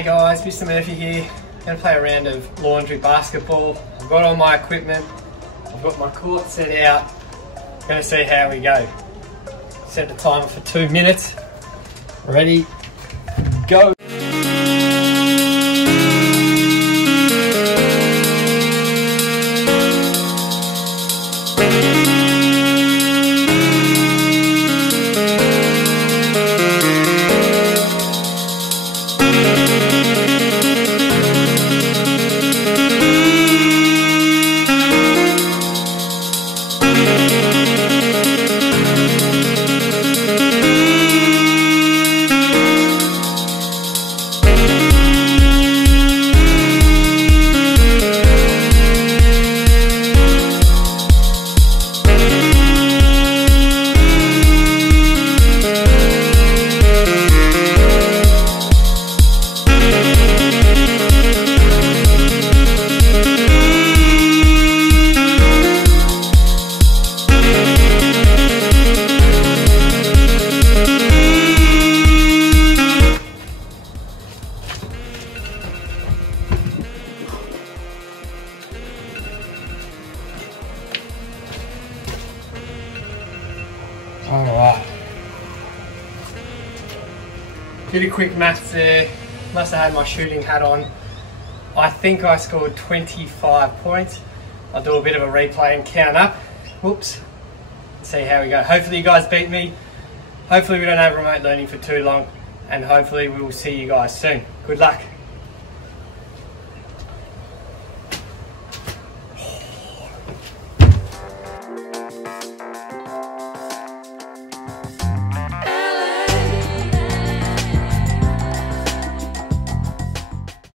Hey guys, Mr. Murphy here. Going to play a round of laundry basketball. I've got all my equipment. I've got my court set out. Going to see how we go. Set the timer for 2 minutes. Ready, go. Alright. Did a quick maths there. Must have had my shooting hat on. I think I scored 25 points. I'll do a bit of a replay and count up. Whoops. See how we go. Hopefully you guys beat me. Hopefully we don't have remote learning for too long. And hopefully we will see you guys soon. Good luck.